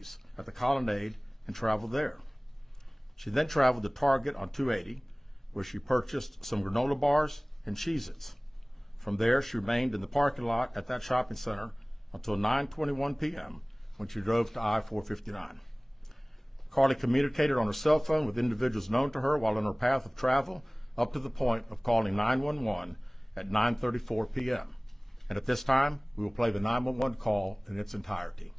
Macy's at the Colonnade and traveled there. She then traveled to Target on 280, where she purchased some granola bars and Cheez-Its. From there, she remained in the parking lot at that shopping center until 9:21 p.m. when she drove to I-459. Carlee communicated on her cell phone with individuals known to her while on her path of travel up to the point of calling 911 at 9:34 p.m. And at this time, we will play the 911 call in its entirety.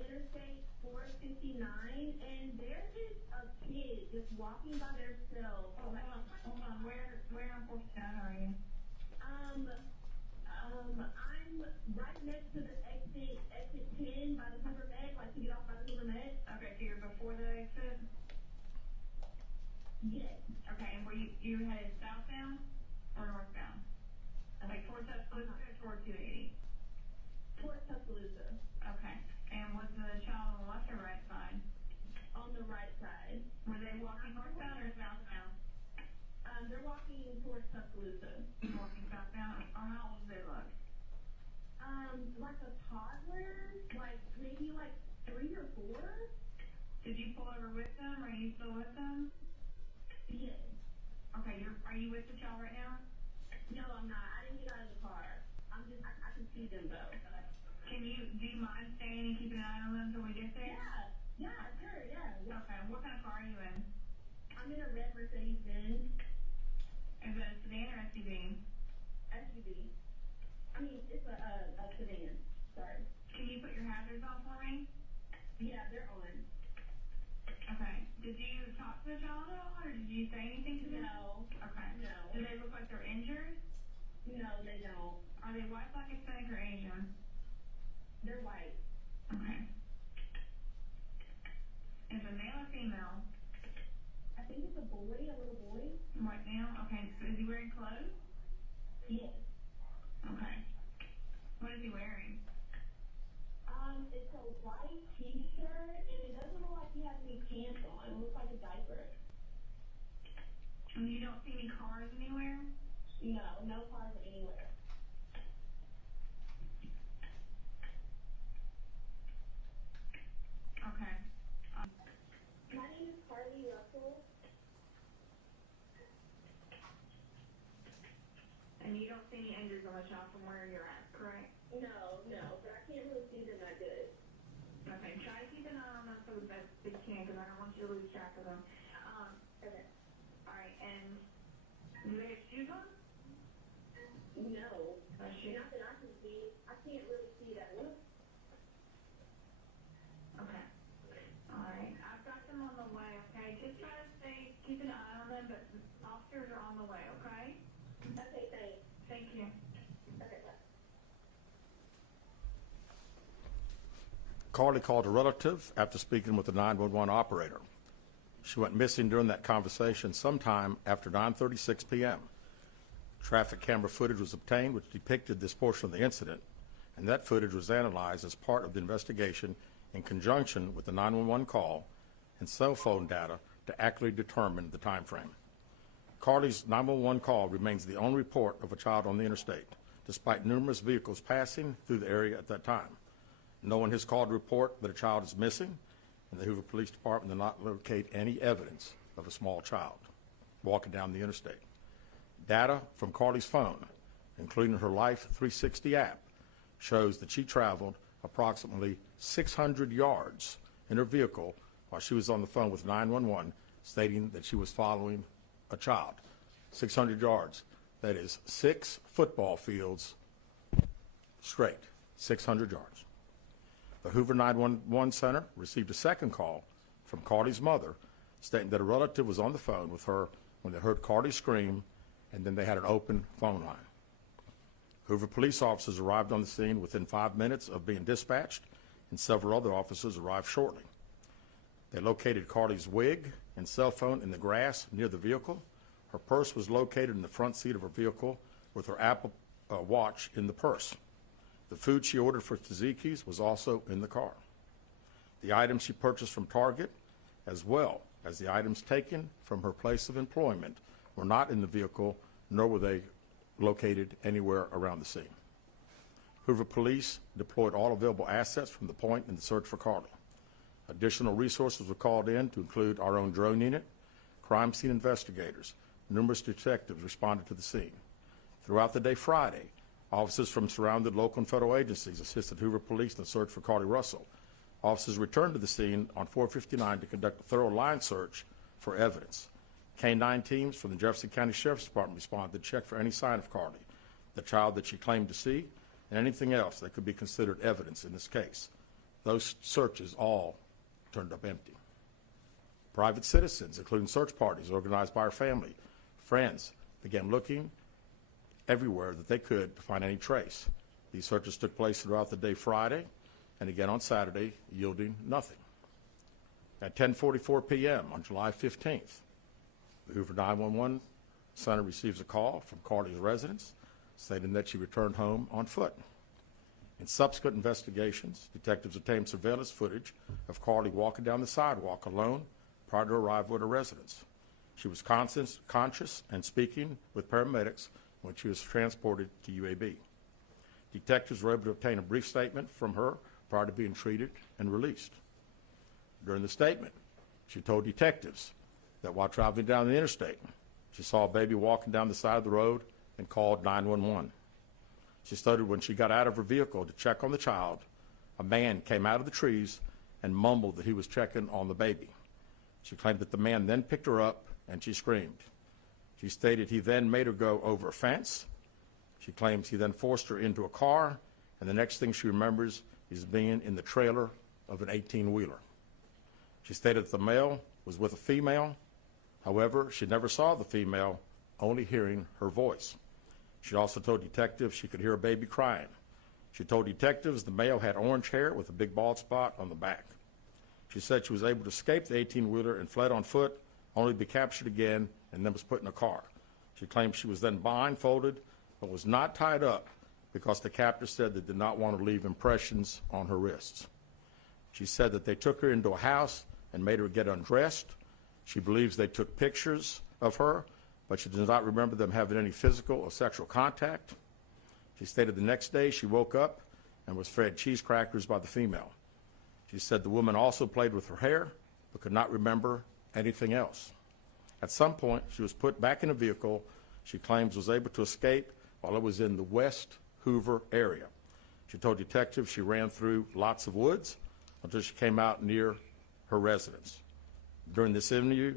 Interstate 459, and there is a kid just walking by themselves. Hold on. Where on 459 are you? I'm right next to the exit 10 by the Hoover Med, like to get off by the Hoover Med. Okay, so you're before the exit? Yes. Okay, and were you headed southbound or northbound? Like towards Tuscaloosa or toward 280? Towards Tuscaloosa. Okay. And was the child on the left or right side? On the right side. Were they walking northbound or southbound? They're walking towards Tuscaloosa. Walking southbound? How old do they look? Like a toddler, like maybe like 3 or 4. Did you pull over with them? Or are you still with them? Yes. Okay, are you with the child right now? No, I'm not. I didn't get out of the car. I can see them though. Do you mind staying and keeping an eye on them until we get there? Yeah, sure, yeah. Okay, what kind of car are you in? I'm in a red Mercedes-Benz. Is it a sedan or SUV? SUV. I mean, it's a sedan. Sorry. Can you put your hazards on for me? Yeah, they're on. Okay. Did you talk to the child at all, or did you say anything to them? No. Okay. No. Do they look like they're injured? No, they don't. Are they white, black, Hispanic, or Asian? They're white. Okay. Is it male or female? I think it's a boy, a little boy. White male? Okay. So is he wearing clothes? Yes. Okay. What is he wearing? It's a white t-shirt, and it doesn't look like he has any pants on. It looks like a diaper. And you don't see any cars anywhere? No cars anywhere. Okay. My name is Carlee Russell. And you don't see any injuries on the child from where you're at, correct? No, but I can't really see them that good. Okay, try to keep an eye on them for the best that you can, because I don't want you to lose track of them. Okay. All right, and do they have shoes on? No. Shoes? Not that I can see. I can't really see that one. Okay. All right, I've got them on the way, okay? Just try to keep an eye on them, but the officers are on the way, okay? Okay, thanks. Thank you. Okay, bye. Carlee called a relative after speaking with the 911 operator. She went missing during that conversation sometime after 9:36 p.m. Traffic camera footage was obtained which depicted this portion of the incident, and that footage was analyzed as part of the investigation in conjunction with the 911 call and cell phone data to accurately determine the time frame. Carlee's 911 call remains the only report of a child on the interstate, despite numerous vehicles passing through the area at that time. No one has called to report that a child is missing, and the Hoover Police Department did not locate any evidence of a small child walking down the interstate. Data from Carlee's phone, including her Life 360 app, shows that she traveled approximately 600 yards in her vehicle while she was on the phone with 911, stating that she was following a child. 600 yards. That is 6 football fields straight, 600 yards. The Hoover 911 Center received a second call from Carlee's mother stating that a relative was on the phone with her when they heard Carlee scream, and then they had an open phone line. Hoover police officers arrived on the scene within 5 minutes of being dispatched, and several other officers arrived shortly. They located Carlee's wig and cell phone in the grass near the vehicle, Her purse was located in the front seat of her vehicle with her Apple Watch in the purse. The food she ordered for Tzatziki's was also in the car. The items she purchased from Target, as well as the items taken from her place of employment, were not in the vehicle, nor were they located anywhere around the scene. Hoover Police deployed all available assets from the point in the search for Carlee. Additional resources were called in to include our own drone unit, crime scene investigators. Numerous detectives responded to the scene. Throughout the day Friday, officers from surrounded local and federal agencies assisted Hoover Police in the search for Carlee Russell. Officers returned to the scene on 459 to conduct a thorough line search for evidence. K-9 teams from the Jefferson County Sheriff's Department responded to check for any sign of Carlee, the child that she claimed to see, and anything else that could be considered evidence in this case. Those searches all turned up empty. Private citizens, including search parties organized by her family, friends, began looking everywhere that they could to find any trace. These searches took place throughout the day Friday and again on Saturday, yielding nothing. At 10:44 p.m. on July 15th, the Hoover 911 center receives a call from Carlee's residence stating that she returned home on foot. In subsequent investigations, detectives obtained surveillance footage of Carlee walking down the sidewalk alone prior to arrival at her residence. She was conscious and speaking with paramedics when she was transported to UAB. Detectives were able to obtain a brief statement from her prior to being treated and released. During the statement, she told detectives that while traveling down the interstate, she saw a baby walking down the side of the road and called 911. She stated when she got out of her vehicle to check on the child, a man came out of the trees and mumbled that he was checking on the baby. She claimed that the man then picked her up and she screamed. She stated he then made her go over a fence. She claims he then forced her into a car, and the next thing she remembers is being in the trailer of an 18-wheeler. She stated that the male was with a female. However, she never saw the female, only hearing her voice. She also told detectives she could hear a baby crying. She told detectives the male had orange hair with a big bald spot on the back. She said she was able to escape the 18-wheeler and fled on foot, only to be captured again and then was put in a car. She claimed she was then blindfolded but was not tied up because the captor said they did not want to leave impressions on her wrists. She said that they took her into a house and made her get undressed. She believes they took pictures of her, but she does not remember them having any physical or sexual contact. She stated the next day she woke up and was fed cheese crackers by the female. She said the woman also played with her hair but could not remember anything else. At some point, she was put back in a vehicle she claims was able to escape while it was in the West Hoover area. She told detectives she ran through lots of woods until she came out near her residence. During this interview,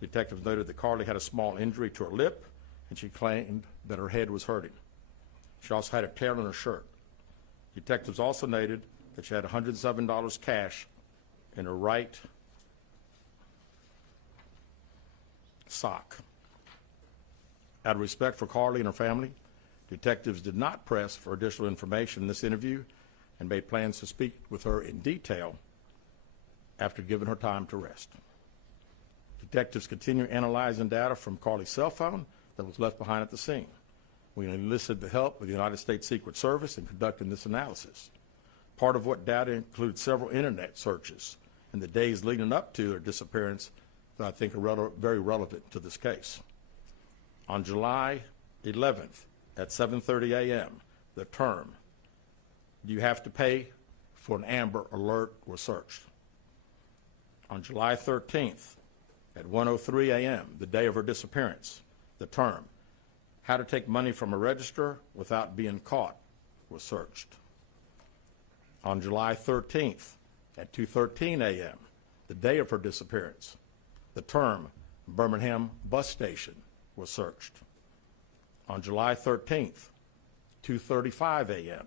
detectives noted that Carlee had a small injury to her lip, and she claimed that her head was hurting. She also had a tear in her shirt. Detectives also noted that she had $107 cash in her right sock. Out of respect for Carlee and her family, detectives did not press for additional information in this interview and made plans to speak with her in detail after giving her time to rest. Detectives continue analyzing data from Carlee's cell phone that was left behind at the scene. We enlisted the help of the United States Secret Service in conducting this analysis. Part of what data includes several internet searches in the days leading up to her disappearance that I think are very relevant to this case. On July 11th at 7:30 a.m., the term, "Do you have to pay for an Amber Alert?" was searched. On July 13th at 1:03 a.m., the day of her disappearance, the term, "How to take money from a register without being caught," was searched. On July 13th at 2:13 a.m., the day of her disappearance, the term Birmingham bus station was searched. On July 13th, 2:35 a.m.,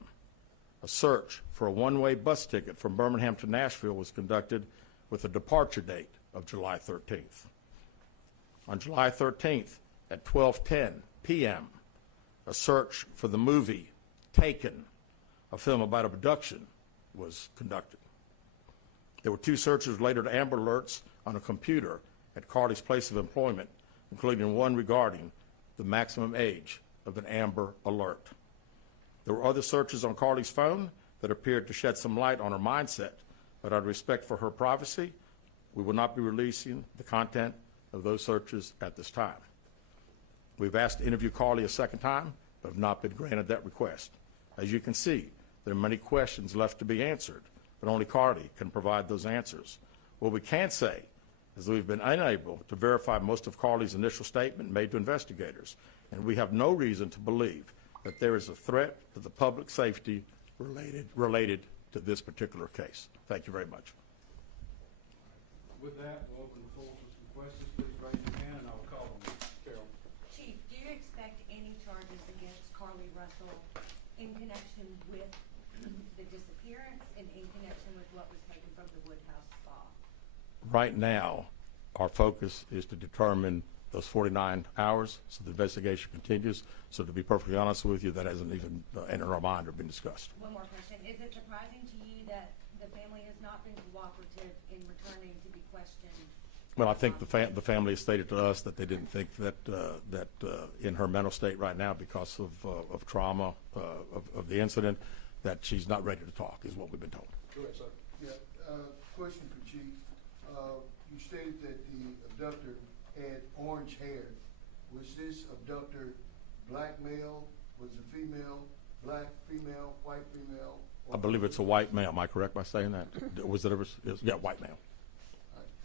a search for a one-way bus ticket from Birmingham to Nashville was conducted with a departure date of July 13th. On July 13th at 12:10 p.m., a search for the movie Taken, a film about abduction, was conducted. There were two searches related to Amber Alerts on a computer at Carlee's place of employment including one regarding the maximum age of an Amber Alert. There were other searches on Carlee's phone that appeared to shed some light on her mindset, but out of respect for her privacy, we will not be releasing the content of those searches at this time. We've asked to interview Carlee a second time, but have not been granted that request. As you can see, there are many questions left to be answered, but only Carlee can provide those answers. What we can say is that we've been unable to verify most of Carlee's initial statement made to investigators, and we have no reason to believe that there is a threat to the public safety related to this particular case. Thank you very much. With that, we'll open the floor for some questions. Please raise your hand and I will call on you. Carol. Chief, do you expect any charges against Carlee Russell in connection with the disappearance and in connection with what was taken from the Woodhouse spa? Right now, our focus is to determine those 49 hours, so the investigation continues. So to be perfectly honest with you, that hasn't even entered our mind or been discussed. One more question. Is it surprising to you that the family has not been cooperative in returning to be questioned? Well, I think the family has stated to us that they didn't think that in her mental state right now, because of trauma of the incident, that she's not ready to talk, is what we've been told. Go ahead, sir. Yeah, question for Chief. You stated that the abductor had orange hair. Was this abductor black male? Was it female? Black female? White female? I believe it's a white male. Am I correct by saying that? Was it ever? Yeah, white male.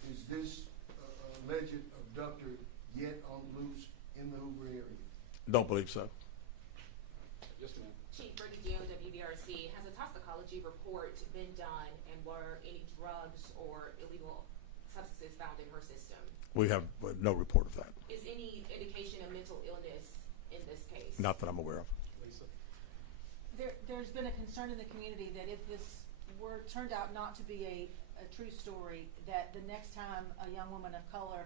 Is this alleged abductor yet on the loose in the Hoover area? Don't believe so. Yes, ma'am. Chief Brittany Gill, WBRC. Has a toxicology report been done, and were any drugs or illegal substances found in her system? We have no report of that. Is any indication of mental illness in this case? Not that I'm aware of. Lisa. There's been a concern in the community that if this turned out not to be a true story, that the next time a young woman of color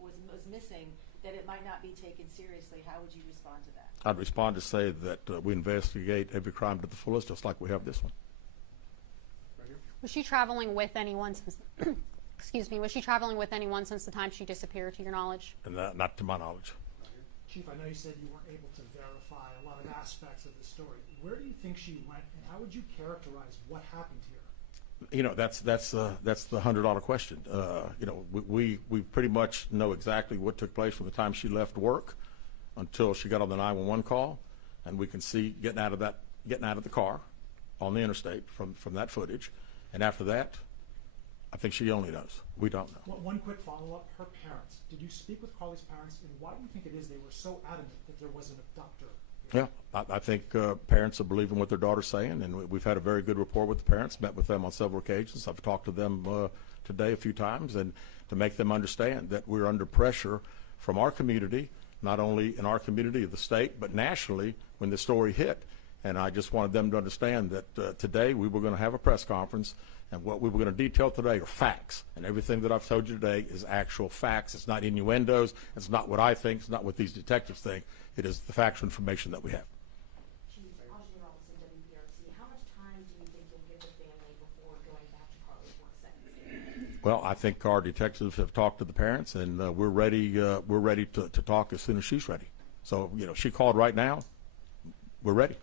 was missing, that it might not be taken seriously. How would you respond to that? I'd respond to say that we investigate every crime to the fullest, just like we have this one. Right here. Was she traveling with anyone since, excuse me, was she traveling with anyone since the time she disappeared, to your knowledge? And not to my knowledge. Right here. Chief, I know you said you weren't able to verify a lot of aspects of the story. Where do you think she went, and how would you characterize what happened here? You know, that's the $100 question. You know, we pretty much know exactly what took place from the time she left work until she got on the 911 call, and we can see getting out of the car on the interstate from that footage. And after that, I think she only knows. We don't know. Well, one quick follow-up. Her parents. Did you speak with Carlee's parents, and why do you think it is they were so adamant that there was an abductor here? Yeah, I think parents are believing what their daughter's saying, and we've had a very good rapport with the parents, met with them on several occasions. I've talked to them today a few times, and to make them understand that we're under pressure from our community, not only in our community of the state, but nationally when the story hit. And I just wanted them to understand that today we were going to have a press conference, and what we were going to detail today are facts. And everything that I've told you today is actual facts. It's not innuendos. It's not what I think. It's not what these detectives think. It is the factual information that we have. Chief Brittany Gill, WBRC. How much time do you think you'll give the family before going back to Carlee for a sentencing? Well, I think our detectives have talked to the parents, and we're ready. We're ready to talk as soon as she's ready. So, you know, she called right now. We're ready.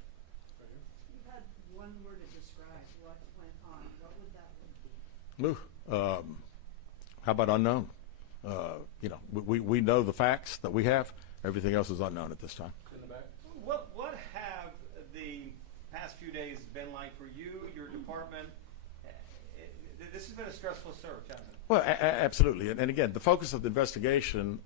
You had one word to describe what went on. What would that word be? How about unknown? You know, we know the facts that we have. Everything else is unknown at this time. In the back. What have the past few days been like for you, your department? This has been a stressful search, hasn't it? Well, absolutely. And again, the focus of the investigation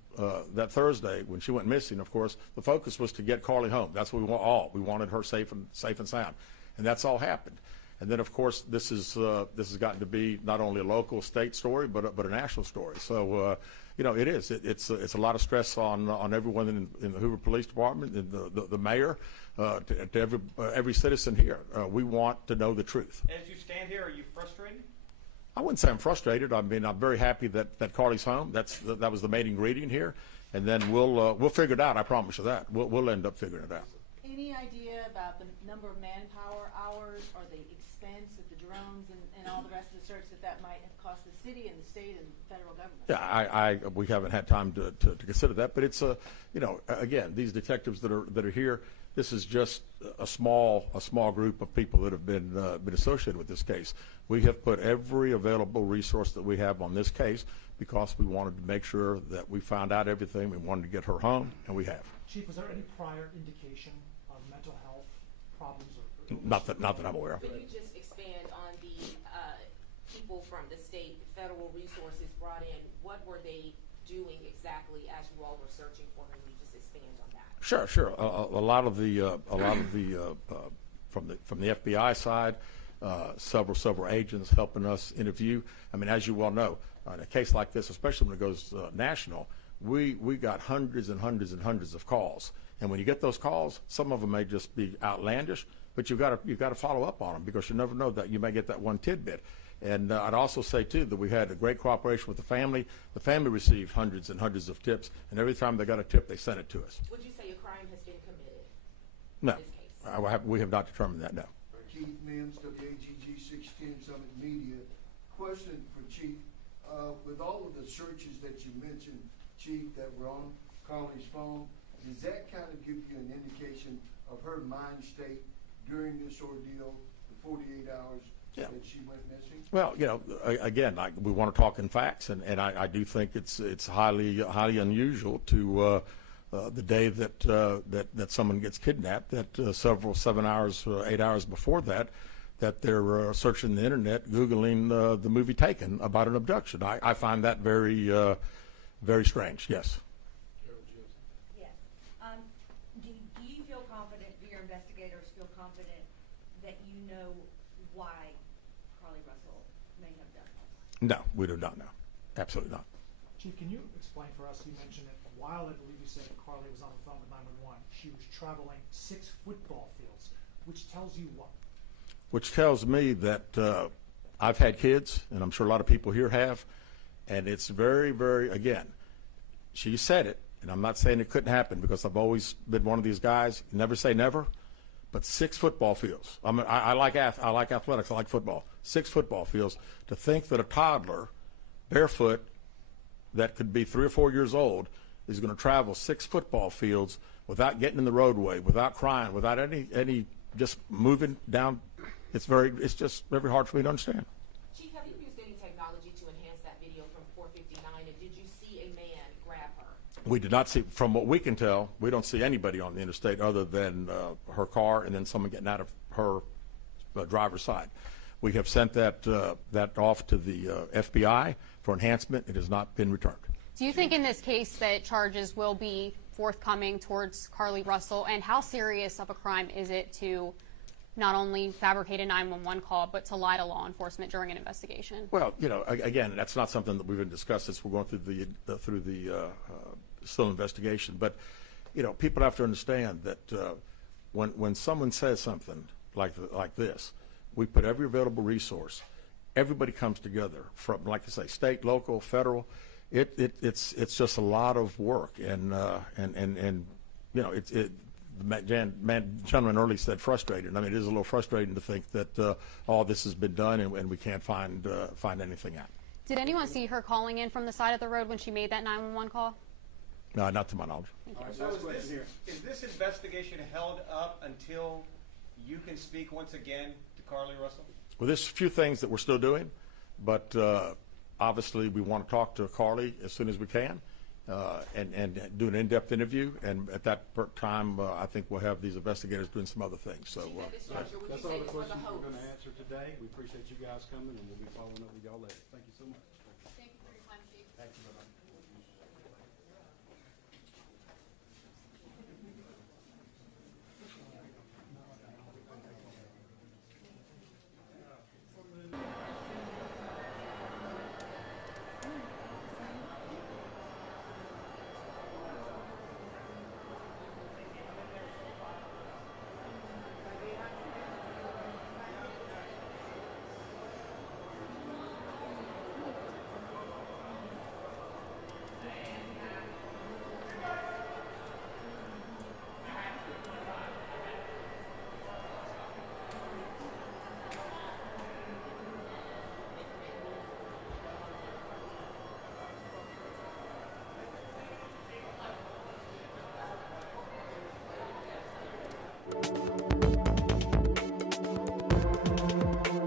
that Thursday when she went missing, of course, the focus was to get Carlee home. That's what we want all. We wanted her safe and sound. And that's all happened. And then, of course, this has gotten to be not only a local, state story, but a national story. So, you know, it is. It's a lot of stress on everyone in the Hoover Police Department, and the mayor, to every citizen here. We want to know the truth. As you stand here, are you frustrated? I wouldn't say I'm frustrated. I mean, I'm very happy that Carlee's home. That was the main ingredient here. And then we'll figure it out. I promise you that. We'll end up figuring it out. Any idea about the number of manpower hours or the expense of the drones and all the rest of the search that might have cost the city and the state and federal government? Yeah, we haven't had time to consider that, but it's again, these detectives that are here, this is just a small group of people that have been associated with this case. We have put every available resource that we have on this case because we wanted to make sure that we found out everything. We wanted to get her home, and we have. Chief, was there any prior indication of mental health problems or Not that I'm aware of. Could you just expand on the people from the state, federal resources brought in? What were they doing exactly as you all were searching for her? Can you just expand on that? Sure. A lot of the from the FBI side, several agents helping us interview. I mean, as you well know, in a case like this, especially when it goes national, we got hundreds and hundreds of calls. And when you get those calls, some of them may just be outlandish, but you've got to follow up on them because you never know that you may get that one tidbit. And I'd also say, too, that we had a great cooperation with the family. The family received hundreds and hundreds of tips, and every time they got a tip, they sent it to us. Would you say a crime has been committed No, in this case? we have not determined that, no. Keith Mims, WAGG 610 Summit Media. Question for Chief. With all of the searches that you mentioned, Chief, that were on Carlee's phone, does that kind of give you an indication of her mind state during this ordeal, the 48 hours that she went missing? Well, again, we want to talk in facts, and I do think it's highly unusual to the day that someone gets kidnapped, that 7 hours, 8 hours before that they're searching the internet, Googling the movie Taken about an abduction. I find that very strange, yes. Yes. Do you feel confident, do your investigators feel confident that you know why Carlee Russell may have done this? No, we do not know. Absolutely not. Chief, can you explain for us, you mentioned it while I believe you said Carlee was on the phone with 911, she was traveling 6 football fields, which tells you what? Which tells me that I've had kids, and I'm sure a lot of people here have, and it's very, very, again, she said it, and I'm not saying it couldn't happen because I've always been one of these guys, never say never, but 6 football fields. I mean, I like athletics, I like football. 6 football fields. To think that a toddler, barefoot, that could be 3 or 4 years old, is going to travel 6 football fields without getting in the roadway, without crying, without any just moving down. It's just very hard for me to understand. Chief, have you used any technology to enhance that video from 459, and did you see a man grab her? We did not see, from what we can tell, we don't see anybody on the interstate other than her car and then someone getting out of her driver's side. We have sent that off to the FBI for enhancement. It has not been returned. Do you think in this case that charges will be forthcoming towards Carlee Russell, and how serious of a crime is it to not only fabricate a 911 call, but to lie to law enforcement during an investigation? Well, again, that's not something that we've been discussed as we're going through the still investigation. But, people have to understand that when someone says something like this, we put every available resource. Everybody comes together from, like I say, state, local, federal. It's just a lot of work, and the gentleman earlier said frustrated. I mean, it is a little frustrating to think that all this has been done and we can't find anything out. Did anyone see her calling in from the side of the road when she made that 911 call? No, not to my knowledge. All right, so is this investigation held up until you can speak once again to Carlee Russell? Well, there's a few things that we're still doing, but obviously we want to talk to Carlee as soon as we can and do an in-depth interview. And at that time, I think we'll have these investigators doing some other things. So that's all the questions we're going to answer today. We appreciate you guys coming, and we'll be following up with y'all later. Thank you so much.